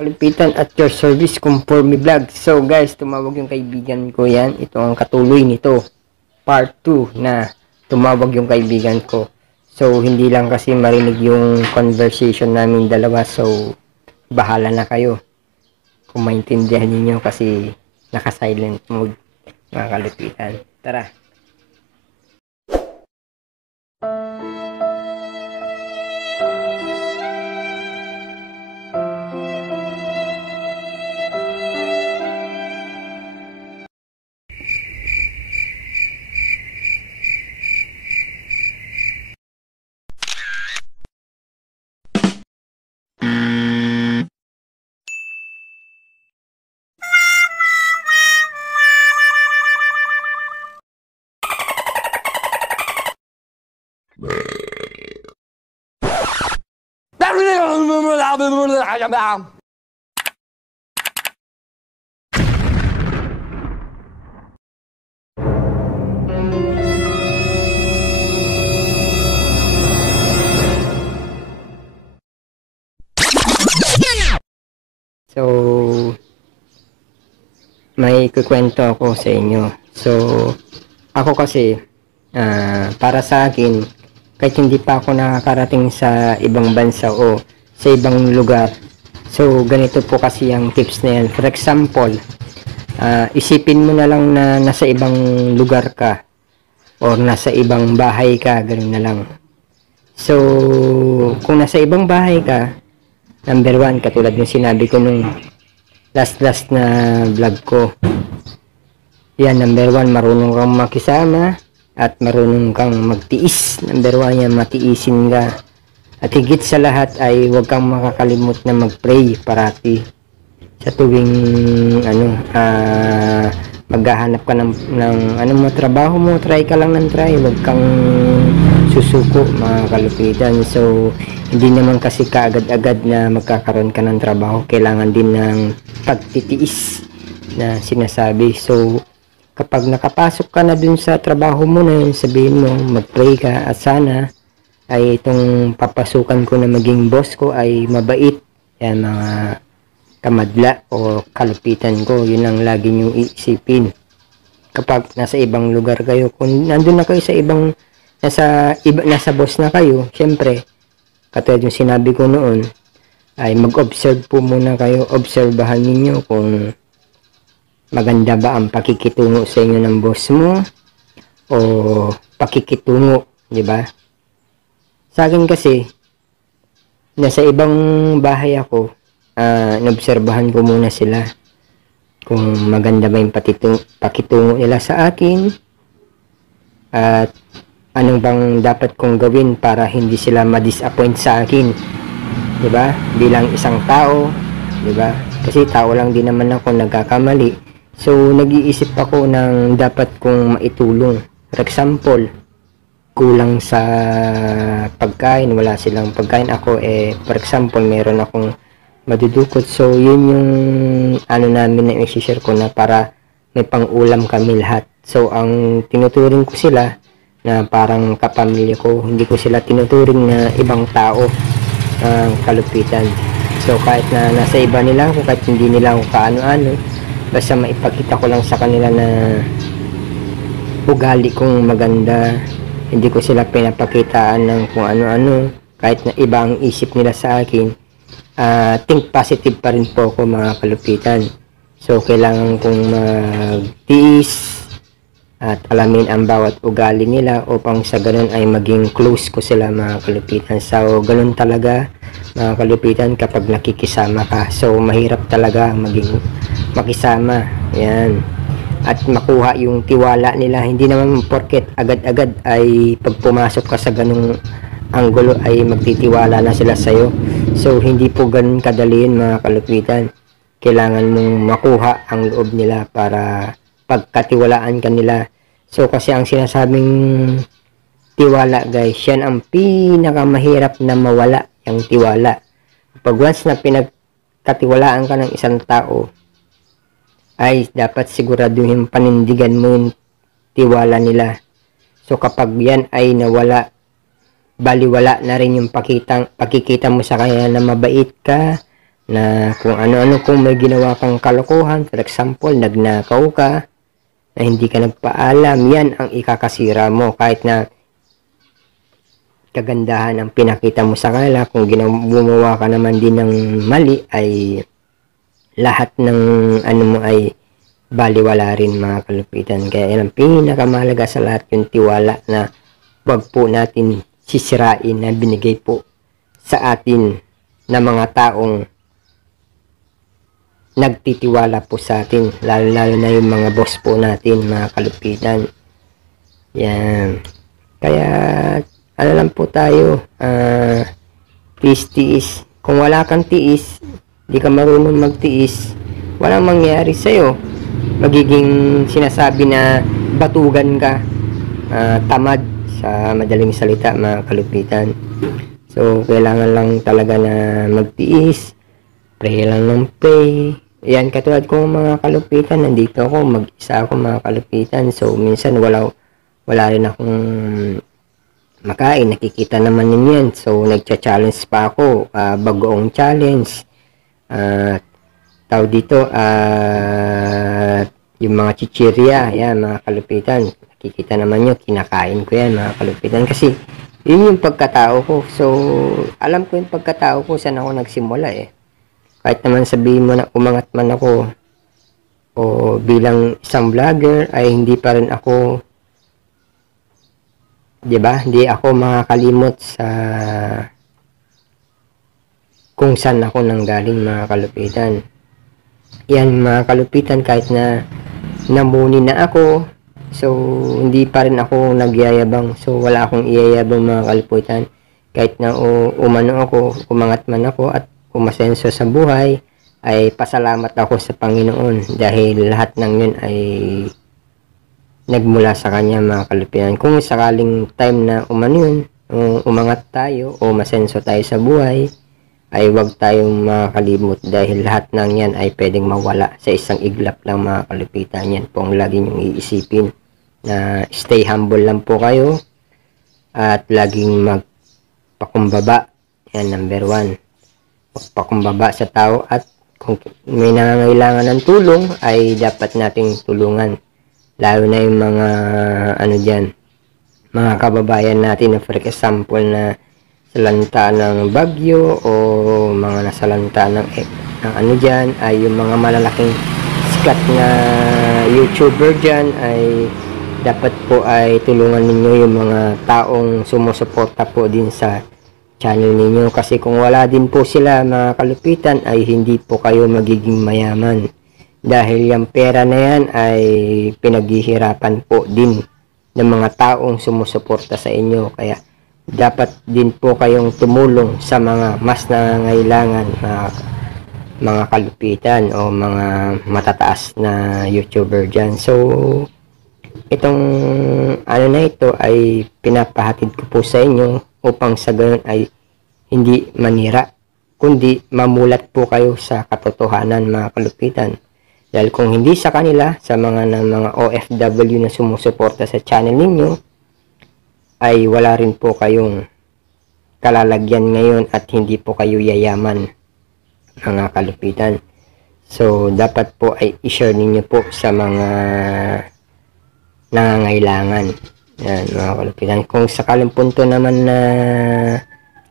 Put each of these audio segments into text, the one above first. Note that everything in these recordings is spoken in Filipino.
Kalupitan at your service conforme vlog. So guys, tumawag yung kaibigan ko yan. Ito ang katuloy nito. Part 2 na tumawag yung kaibigan ko. So hindi lang kasi marinig yung conversation namin dalawa. So bahala na kayo kung maintindihan niyo kasi naka-silent mode mga kalupitan. Tara! So, may kukwento ako sa inyo. So, ako kasi, para sa akin, kahit hindi pa ako nakakarating sa ibang bansa o sa ibang lugar, so, ganito po kasi ang tips na yan. For example, isipin mo na lang na nasa ibang lugar ka or nasa ibang bahay ka, ganoon na lang. So, kung nasa ibang bahay ka, number 1, katulad ng sinabi ko nung last na vlog ko. Yan, number 1, marunong kang makisama at marunong kang magtiis. Number 1 yan, matiisin ka. At higit sa lahat ay huwag kang makakalimot na mag-pray parati. Sa tuwing maghahanap ka ng trabaho mo, try ka lang ng try. Huwag kang susuko mga kalupitan. So, hindi naman kasi kaagad-agad na magkakaroon ka ng trabaho. Kailangan din ng pagtitiis na sinasabi. So, kapag nakapasok ka na dun sa trabaho mo na yun, sabihin mo, mag-pray ka at sana ay itong papasukan ko na maging boss ko ay mabait. Yan mga kamadla o kalupitan ko. Yun ang lagi niyong iisipin. Kapag nasa ibang lugar kayo, kung nandun na kayo sa ibang nasa boss na kayo, syempre, katulad yung sinabi ko noon, ay mag-observe po muna kayo. Obserbahan ninyo kung maganda ba ang pakikitungo sa inyo ng boss mo o pakikitungo, di ba? Sa akin kasi, nasa ibang bahay ako, inobserbahan ko muna sila kung maganda ba yung pakitungo nila sa akin at anong bang dapat kong gawin para hindi sila ma-disappoint sa akin, 'di ba? Bilang isang tao, 'di ba? Kasi tao lang din naman ako, nagkakamali. So nag-iisip ako ng dapat kong maitulong. For example, kulang sa pagkain, wala silang pagkain, ako for example, meron akong madudukot. So yun yung namin na i-share ko na para may pang-ulam kami lahat. So ang tinuturing ko sila na parang kapamilya ko, hindi ko sila tinuturing na ibang tao ang kalupitan. So kahit na nasa iba nila ako, kahit hindi nila ako kaano-ano, basta maipakita ko lang sa kanila na ugali kong maganda, hindi ko sila pinapakitaan ng kung ano-ano, kahit na iba ang isip nila sa akin. Think positive pa rin po ako mga kalupitan. So kailangan kong magtiis at alamin ang bawat ugali nila upang sa ganun ay maging close ko sila mga kalupitan. So ganun talaga mga kalupitan kapag nakikisama ka. So mahirap talaga makisama. Yan. At makuha yung tiwala nila. Hindi naman porket agad-agad ay pag pumasok ka sa ganung anggulo ay magtitiwala na sila sa'yo. So hindi po ganun kadaliin mga kalupitan. Kailangan mong makuha ang loob nila para pagkatiwalaan ka nila. So kasi ang sinasabing tiwala guys, yan ang pinakamahirap na mawala, yung tiwala. Pag once na pinagkatiwalaan ka ng isang tao, ay dapat siguraduhin panindigan mo yung tiwala nila. So kapag yan ay nawala, baliwala na rin yung pakikita mo sa kanya na mabait ka, na kung ano-ano, kung may ginawa kang kalokohan, for example, nagnakaw ka, na hindi ka nagpaalam, yan ang ikakasira mo. Kahit na kagandahan ang pinakita mo sa kanila, kung gumawa ka naman din ng mali, ay lahat ng ano mo ay baliwala rin, mga kalupitan. Kaya yan ang pinakamahalaga sa lahat, yung tiwala, na wag po natin sisirain na binigay po sa atin na mga taong nagtitiwala po sa atin, lalo na yung mga boss po natin, mga kalupitan. Yan. Kaya ano lang po tayo, tiis. Kung wala kang tiis, di ka marunong magtiis, walang mangyayari sa'yo. Magiging sinasabi na batugan ka, tamad, sa madaling salita, mga kalupitan. So kailangan lang talaga na magtiis, pray lang ng pray. Yan, katulad ko mga kalupitan, nandito ako, mag-isa ako, mga kalupitan. So minsan wala rin akong makain, nakikita naman ninyo yan. So nagcha-challenge pa ako, bagoong challenge, tao dito, yung mga chichirya, yan mga kalupitan, nakikita naman nyo, kinakain ko yan, mga kalupitan, kasi yun yung pagkatao ko. So alam ko yung pagkatao ko, saan ako nagsimula Kahit naman sabihin mo na umangat man ako o bilang isang vlogger, ay hindi pa rin ako, diba, hindi ako makakalimot sa kung saan ako nanggaling, mga kalupitan. Yan mga kalupitan, kahit na namuni na ako, so hindi pa rin ako nagyayabang. So wala akong iyayabang, mga kalupitan. Kahit na umano ako, umangat man ako at umasenso sa buhay, ay pasalamat ako sa Panginoon, dahil lahat ng yun ay nagmula sa Kanya, mga kalupitan. Kung sakaling time na umangat tayo o masenso tayo sa buhay, ay wag tayong makakalimot, dahil lahat ng yan ay pwedeng mawala sa isang iglap lang, mga kalupitan. Yan po ang lagi nyong iisipin, na stay humble lang po kayo at laging magpakumbaba. Yan, number 1, magpakumbaba sa tao, at kung may nangangailangan ng tulong ay dapat nating tulungan, lalo na yung mga mga kababayan natin, na for example na salanta ng bagyo, o mga nasalanta ng ay yung mga malalaking sikat na YouTuber dyan, ay dapat po ay tulungan ninyo yung mga taong sumusuporta po din sa channel ninyo. Kasi kung wala din po sila, mga kalupitan, ay hindi po kayo magiging mayaman, dahil yung pera na yan ay pinaghihirapan po din ng mga taong sumusuporta sa inyo. Kaya dapat din po kayong tumulong sa mga mas nangangailangan, mga kalupitan, o mga matataas na YouTuber dyan. So itong na ito ay pinapahatid ko po sa inyo, upang sa ganun ay hindi manira, kundi mamulat po kayo sa katotohanan, mga kalupitan. Dahil kung hindi sa kanila, sa mga OFW na sumusuporta sa channel ninyo, ay wala rin po kayong kalalagyan ngayon, at hindi po kayo yayaman, mga kalupitan. So dapat po ay i-share ninyo po sa mga nangangailangan. Yan, mga kalupitan. Kung sakaling punto naman na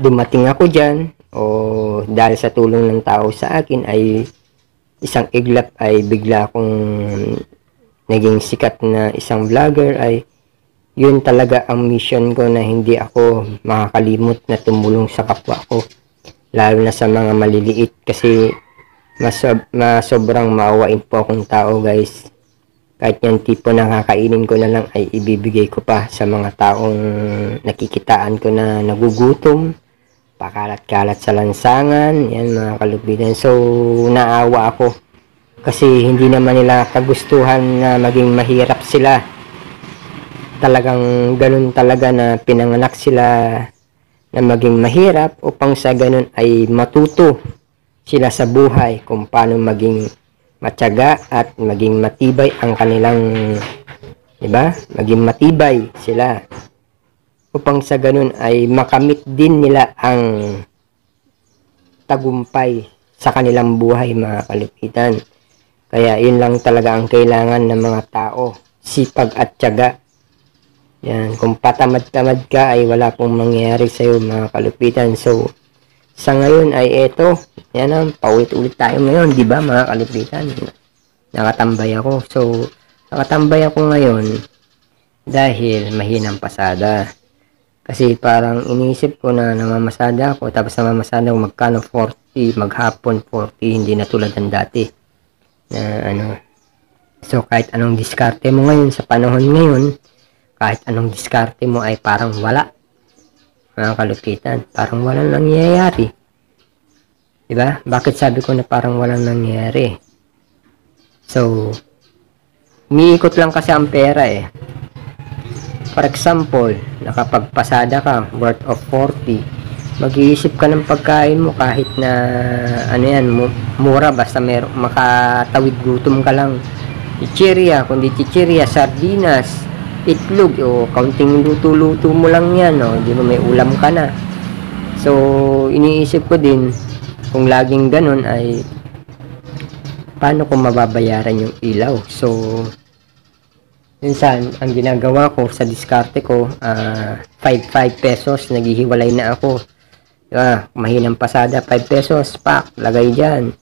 dumating ako dyan, o dahil sa tulong ng tao sa akin, ay isang iglap ay bigla akong naging sikat na isang vlogger, ay yun talaga ang mission ko, na hindi ako makakalimot na tumulong sa kapwa ko, lalo na sa mga maliliit, kasi sobrang maawain po akong tao, guys. Kahit yung tipo na kakainin ko na lang, ay ibibigay ko pa sa mga taong nakikitaan ko na nagugutom, pakalat-kalat sa lansangan. Yan, mga kalupitan. So naawa ako, kasi hindi naman nila kagustuhan na maging mahirap sila. Talagang ganun talaga, na pinanganak sila na maging mahirap, upang sa ganun ay matuto sila sa buhay, kung paano maging matyaga at maging matibay ang kanilang, diba? Maging matibay sila, upang sa ganun ay makamit din nila ang tagumpay sa kanilang buhay, mga kalupitan. Kaya yun lang talaga ang kailangan ng mga tao, sipag at tiyaga. Yan, kung patamad-tamad ka ay wala pong mangyayari sa'yo, mga kalupitan. So, sa ngayon ay eto, yan ang paulit-ulit tayo ngayon, di ba mga kalupitan? Nakatambay ako. So, nakatambay ako ngayon dahil mahinang pasada. Kasi parang inisip ko na namamasada ako, tapos namamasada ako magkano 40, maghapon 40, hindi na tulad ng dati. Na ano. So, kahit anong diskarte mo ngayon sa panahon ngayon, kahit anong diskarte mo ay parang wala, mga kalupitan, parang walang nangyayari. Diba? Bakit sabi ko na parang walang nangyayari? So, umiikot lang kasi ang pera eh. For example, nakapagpasada ka worth of 40, mag-iisip ka ng pagkain mo kahit na ano yan, mura, basta makatawid gutom ka lang. Chichirya, kundi chichirya, sardinas, itlog, o kaunting luto-luto mo lang yan, o di ba may ulam ka na. So, iniisip ko din, kung laging ganun ay paano ko mababayaran yung ilaw. So, minsan, ang ginagawa ko sa diskarte ko, 5 pesos, naghihiwalay na ako. Diba? Mahinang pasada, 5 pesos, pak, lagay dyan.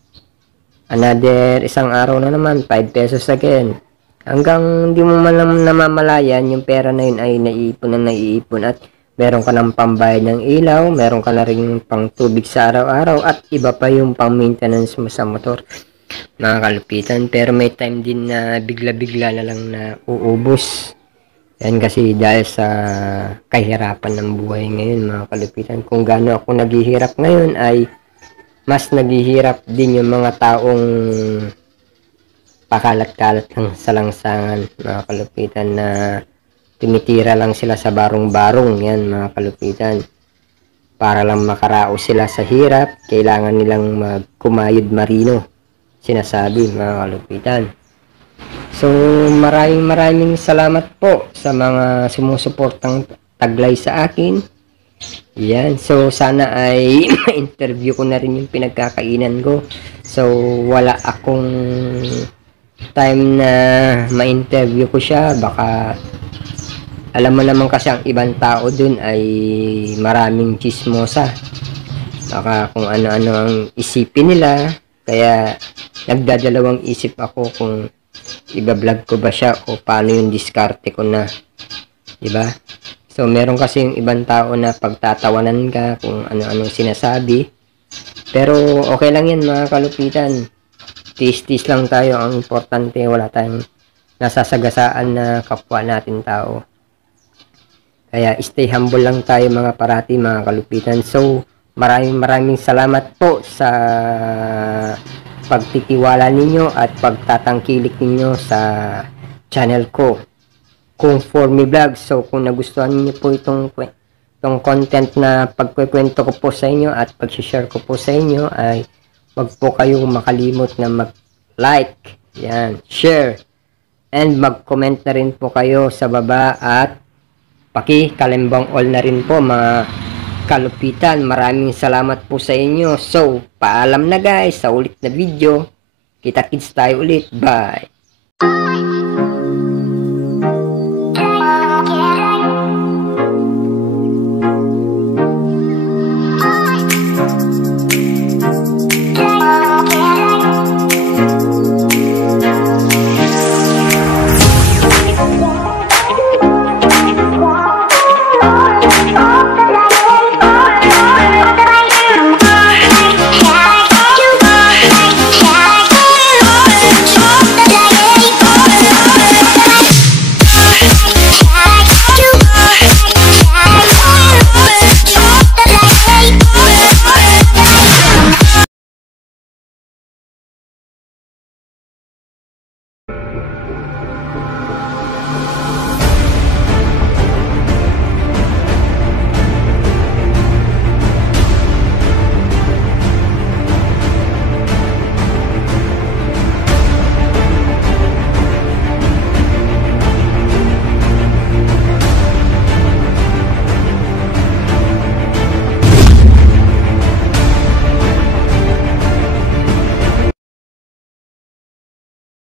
Another isang araw na naman, 5 pesos again. Hanggang hindi mo man namamalayan, yung pera na yun ay naiipon at meron ka ng pambayad ng ilaw, meron ka na rin pang tubig sa araw-araw at iba pa yung pang maintenance mo sa motor, mga kalupitan. Pero may time din na bigla-bigla na lang na uubos. Yan kasi dahil sa kahirapan ng buhay ngayon, mga kalupitan. Kung gaano ako naghihirap ngayon ay mas naghihirap din yung mga taong pakalat-kalat ng salangsangan, mga kalupitan, na tumitira lang sila sa barong-barong. Yan, mga kalupitan, para lang makaraos sila sa hirap, kailangan nilang magkumayod marino, sinasabi, mga kalupitan. So, maraming salamat po sa mga sumusuportang taglay sa akin. Yan, so sana ay ma-interview ko na rin yung pinagkakainan ko. So, wala akong time na ma-interview ko siya. Baka alam mo naman kasi ang ibang tao dun ay maraming chismosa, baka kung ano-ano ang isipin nila. Kaya nagdadalawang isip ako kung iba-vlog ko ba siya o paano yung diskarte ko na, diba? So meron kasi yung ibang tao na pagtatawanan ka kung ano-anong sinasabi, pero okay lang yan, mga kalupitan. Tis-tis lang tayo, ang importante wala tayong nasasagasaan na kapwa natin tao. Kaya stay humble lang tayo, mga parati, mga kalupitan. So maraming salamat po sa pagtitiwala ninyo at pagtatangkilik ninyo sa channel ko, Kung For Me Vlog. So kung nagustuhan niyo po itong content na pagkukwento ko po sa inyo at pag-share ko po sa inyo, ay wag po kayong makalimot na mag-like, yan, share, and mag-comment na rin po kayo sa baba at paki-kalimbang all na rin po, mga kalupitan. Maraming salamat po sa inyo. So, paalam na guys, sa ulit na video. Kita-kits tayo ulit. Bye!